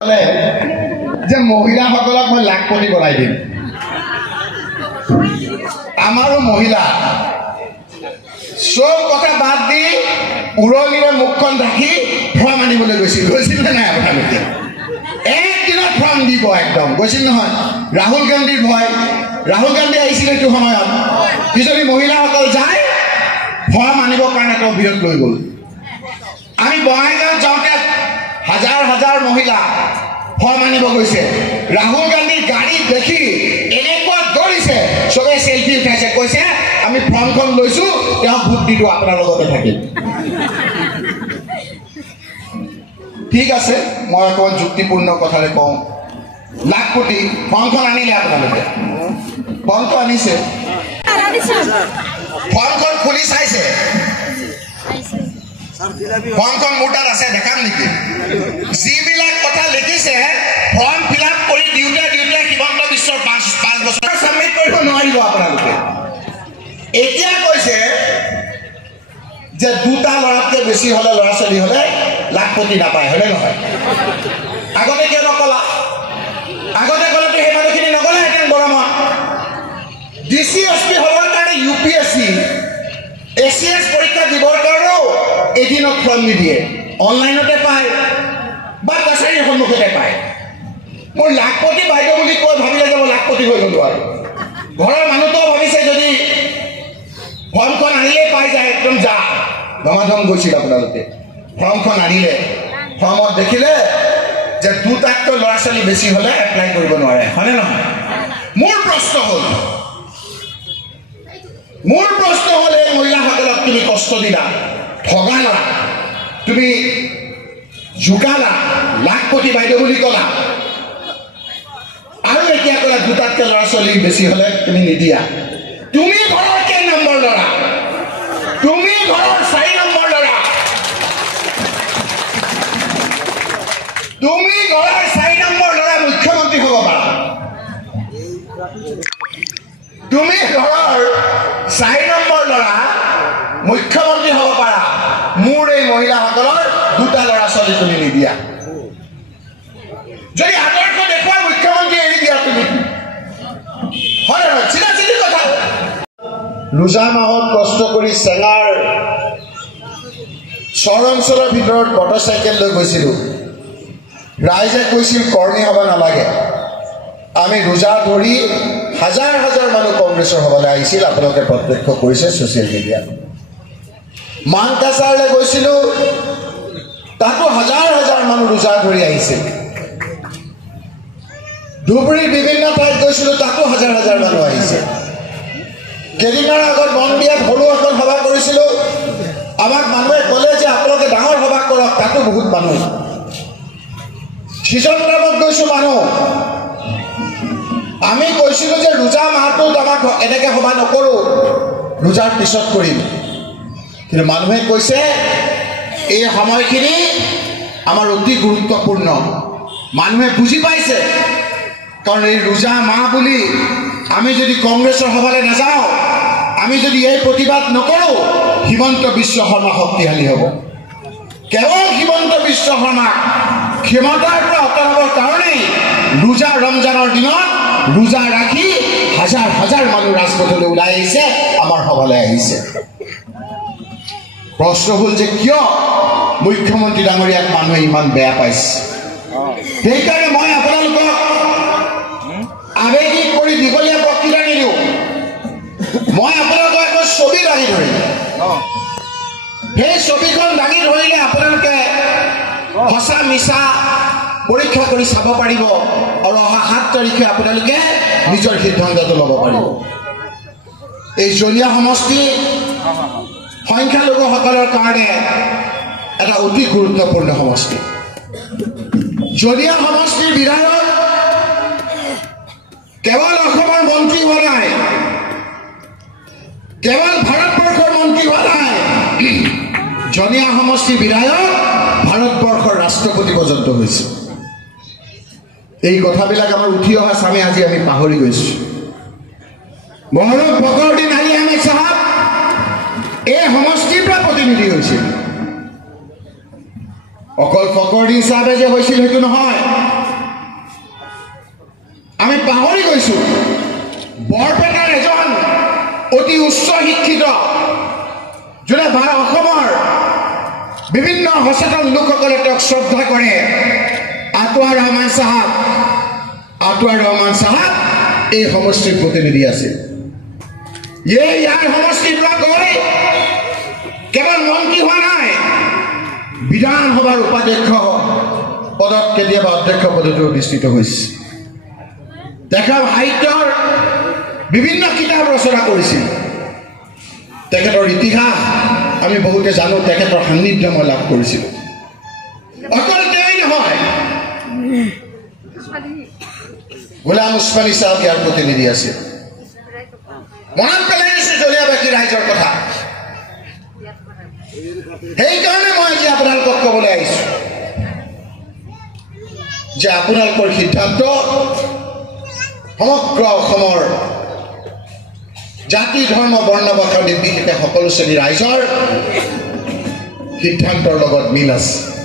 যে মহিলাসকলক মই লাখপতি বনাই দিম। আমাৰো মহিলা চব কথা বাদ দি উৰণিৰে মুখখন ঢাকি ফৰ্ম আনিবলৈ গৈছিল নে নাই? আপোনালোকে একদিনত ফৰ্ম দিব একদম গৈছিল নহয়? ৰাহুল গান্ধীৰ ভয়, ৰাহুল গান্ধী আহিছিল এইটো সময়ত, কিজনী মহিলাসকল যায় ফৰ্ম আনিবৰ কাৰণে তেওঁ বিৰত লৈ গ'ল। আমি বঙাইগাঁৱত যাওঁতে হাজাৰ হাজাৰ মহিলা ফৰ্ম আনিব গৈছে, ৰাহুল গান্ধীৰ গাড়ী দেখি এনেকুৱা দৌৰিছে, চবে চেলফি উঠাইছে, কৈছে আমি ফৰ্মখন লৈছো, তেওঁ ভোট দি দিওঁ আপোনাৰ লগতে থাকিম। ঠিক আছে, মই অকণমান যুক্তিপূৰ্ণ কথাৰে কওঁ। লাখপতি ফৰ্মখন আনিলে, আপোনালোকে ফৰ্মটো আনিছে, ফৰ্মখন খুলি চাইছে, ফৰ্মখন মোৰ তাত আছে, দেখাম নেকি? যিবিলাক কথা লিখিছে ফৰ্ম ফিল আপ কৰি দিওঁতে হিমন্ত বিশ্বৰ 5 বছৰ ছাবমিট কৰিব নোৱাৰিব আপোনালোকে। এতিয়া কৈছে যে দুটা ল'ৰাতকৈ বেছি হ'লে, ল'ৰা ছোৱালী হ'লে লাখপতি নাপায়, হয়নে নহয়? আগতে কিয় নকলা? আগতে ক'লেতো সেই মানুহখিনি নগ'লেহেঁতেন গৰমত। DC SP হ'বৰ কাৰণে UPSC ACS পৰীক্ষা দিবৰ কাৰণেও এদিনত ফৰ্ম নিদিয়ে, অনলাইনতে পায় বা কাছাৰীৰ সন্মুখতে পায়। মোৰ লাখপতি বাইদেউ বুলি কৈ ভাবিলে যাব, লাখপতি হৈ গ'লো আৰু। ঘৰৰ মানুহটোও ভাবিছে যদি ফৰ্মখন আনিলেই পাই যায়, একদম যা ধমাধম গৈছিল। আপোনালোকে ফৰ্মখন আনিলে, ফৰ্মত দেখিলে যে দুটাতকৈ ল'ৰা ছোৱালী বেছি হ'লে এপ্লাই কৰিব নোৱাৰে, হয়নে নহয়? মোৰ প্ৰশ্ন হ'ল এই মহিলাসকলক তুমি কষ্ট দিলা, ঠগালা, তুমি জোকালা, লাখপতি বাইদেউ বুলি ক'লা, আৰু এতিয়া ক'লা দুটাতকৈ ল'ৰা ছোৱালী বেছি হ'লে তুমি নিদিয়া। তুমি ঘৰৰ কেই নম্বৰ ল'ৰা? তুমি ঘৰৰ 4 নম্বৰ ল'ৰা। তুমি ঘৰৰ 4 নম্বৰ ল'ৰা মুখ্যমন্ত্ৰী হ'ব পাৰা। তুমি ঘৰৰ 4 নম্বৰ ল'ৰা মুখ্যমন্ত্ৰী হ'ব পাৰা। মোৰ এই মহিলাসকলৰ দুটা ল'ৰা ছোৱালী তুমি নিদিয়া। যদি আদৰ্শ দেখুৱা মুখ্যমন্ত্ৰী এৰি দিয়া তুমি, হয় নহয়? চিধা চিধি কথা। ৰোজা মাহত কষ্ট কৰি চেঙাৰ চৰ অঞ্চলৰ ভিতৰত মটৰচাইকেল লৈ গৈছিলোঁ। ৰাইজে কৈছিল কৰ্ণী হ'ব নালাগে। আমি ৰোজা ধৰি হাজাৰ হাজাৰ মানুহ কংগ্ৰেছৰ সভালৈ আহিছিল, আপোনালোকে প্ৰত্যক্ষ কৰিছে ছ'চিয়েল মিডিয়াত। মানকাছাৰলৈ গৈছিলোঁ, তাতো হাজাৰ হাজাৰ মানুহ ৰোজা ধৰি আহিছিল। ধুবুৰীৰ বিভিন্ন ঠাইত গৈছিলোঁ, তাতো হাজাৰ হাজাৰ মানুহ আহিছে। কেইদিনমানৰ আগত মন্দিৰত সৰু এখন সভা কৰিছিলোঁ, আমাক মানুহে ক'লে যে আপোনালোকে ডাঙৰ সভা কৰক, তাতো বহুত মানুহ। সিজনগ্ৰামত গৈছোঁ মানুহ। আমি কৈছিলোঁ যে ৰোজা মাহটোত আমাক এনেকৈ সভা নকৰোঁ, ৰোজাৰ পিছত কৰিম। কিন্তু মানুহে কৈছে এই সময়খিনি আমাৰ অতি গুৰুত্বপূৰ্ণ। মানুহে বুজি পাইছে, কাৰণ এই ৰোজা মাহ বুলি আমি যদি কংগ্ৰেছৰ সভালৈ নাযাওঁ, আমি যদি এই প্ৰতিবাদ নকৰোঁ, হিমন্ত বিশ্ব শৰ্মা শক্তিশালী হ'ব। কেৱল হিমন্ত বিশ্ব শৰ্মাক ক্ষমতাৰ পৰা আঁতৰাবৰ কাৰণেই ৰোজা ৰমজানৰ দিনত ৰোজা ৰাখি হাজাৰ হাজাৰ মানুহ ৰাজপথলৈ ওলাই আহিছে, আমাৰ সভালৈ আহিছে। প্ৰশ্ন হ'ল যে কিয় মুখ্যমন্ত্ৰী ডাঙৰীয়াক মানুহে ইমান বেয়া পাইছে? সেইকাৰণে মই আপোনালোকক আৱেগিক কৰি দীঘলীয়া বক্তৃতা নিদিওঁ। মই আপোনালোকক এখন ছবি দাঙি ধৰিম। সেই ছবিখন দাঙি ধৰিলে আপোনালোকে সঁচা মিছা পৰীক্ষা কৰি চাব পাৰিব, আৰু অহা 7 তাৰিখে আপোনালোকে নিজৰ সিদ্ধান্তটো ল'ব পাৰিব। এই জনীয়া সমষ্টি সংখ্যালঘুসকলৰ কাৰণে এটা অতি গুৰুত্বপূৰ্ণ সমষ্টি। জনীয়া সমষ্টিৰ বিধায়ক কেৱল অসমৰ মন্ত্ৰী হোৱা নাই, কেৱল ভাৰতবৰ্ষৰ মন্ত্ৰী হোৱা নাই, জনীয়া সমষ্টিৰ বিধায়ক ভাৰতবৰ্ষৰ ৰাষ্ট্ৰপতি পৰ্যন্ত হৈছে। এই কথাবিলাক আমাৰ উঠি অহা চামে আজি আমি পাহৰি গৈছোঁ। মহৰম ফখৰুদ্দিন আলী আহমেদ চাহাব এই সমষ্টিৰ পৰা প্ৰতিনিধি হৈছিল। অকল ফখৰুদ্দিন চাহাবে যে হৈছিল সেইটো নহয়, পাহৰি গৈছোঁ বৰপেটাৰ এজন অতি উচ্চ শিক্ষিত যোনে অসমৰ বিভিন্ন সচেতন লোকসকলে তেওঁক শ্ৰদ্ধা কৰে আতৱাৰ ৰহমান চাহাব এই সমষ্টিৰ প্ৰতিনিধি আছিল ইয়াৰ সমষ্টিৰ পৰা গৈ কেৱল মন্ত্ৰী হোৱা নাই বিধানসভাৰ উপাধ্যক্ষ পদত কেতিয়াবা অধ্যক্ষ পদতো অধিষ্ঠিত হৈছে তেখেত সাহিত্যৰ বিভিন্ন কিতাপ ৰচনা কৰিছিল তেখেতৰ ইতিহাস আমি বহুতে জানো তেখেতৰ সান্নিধ্য মই লাভ কৰিছিলোঁ অকল তেওঁই নহয় গোলাম উছমানী চাহাব ইয়াৰ প্ৰতিনিধি আছিল মনত পেলাই দিছোঁ জলিয়াবাকী ৰাইজৰ কথা সেইকাৰণে মই আজি আপোনালোকক ক'বলৈ আহিছোঁ যে আপোনালোকৰ সিদ্ধান্ত সমগ্ৰ অসমৰ জাতি ধৰ্ম বৰ্ণ ভাষা নিৰ্বিশেষে সকলো শ্ৰেণীৰ ৰাইজৰ সিদ্ধান্তৰ লগত মিল আছে